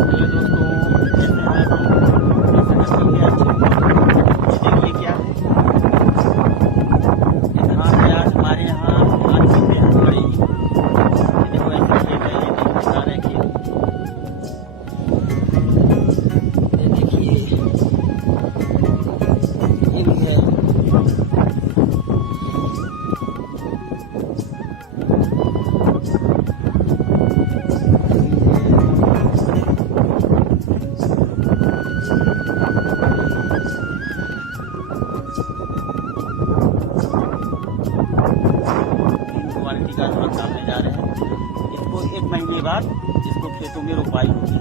Hello दोस्तों, कैसे हैं आप लोग? आशा करते हैं अच्छे होंगे। ये देखिए क्या है, ये धान है। आज हमारे यहाँ धान की बेहद बड़ी, ये देखो ऐसे खेत है, ये देखो सारे खेत, ये देखिए ये भी है। क्वालिटी का धान डालने जा रहे हैं। इसको 1 महीने बाद इसको खेतों में रोपाई होगी।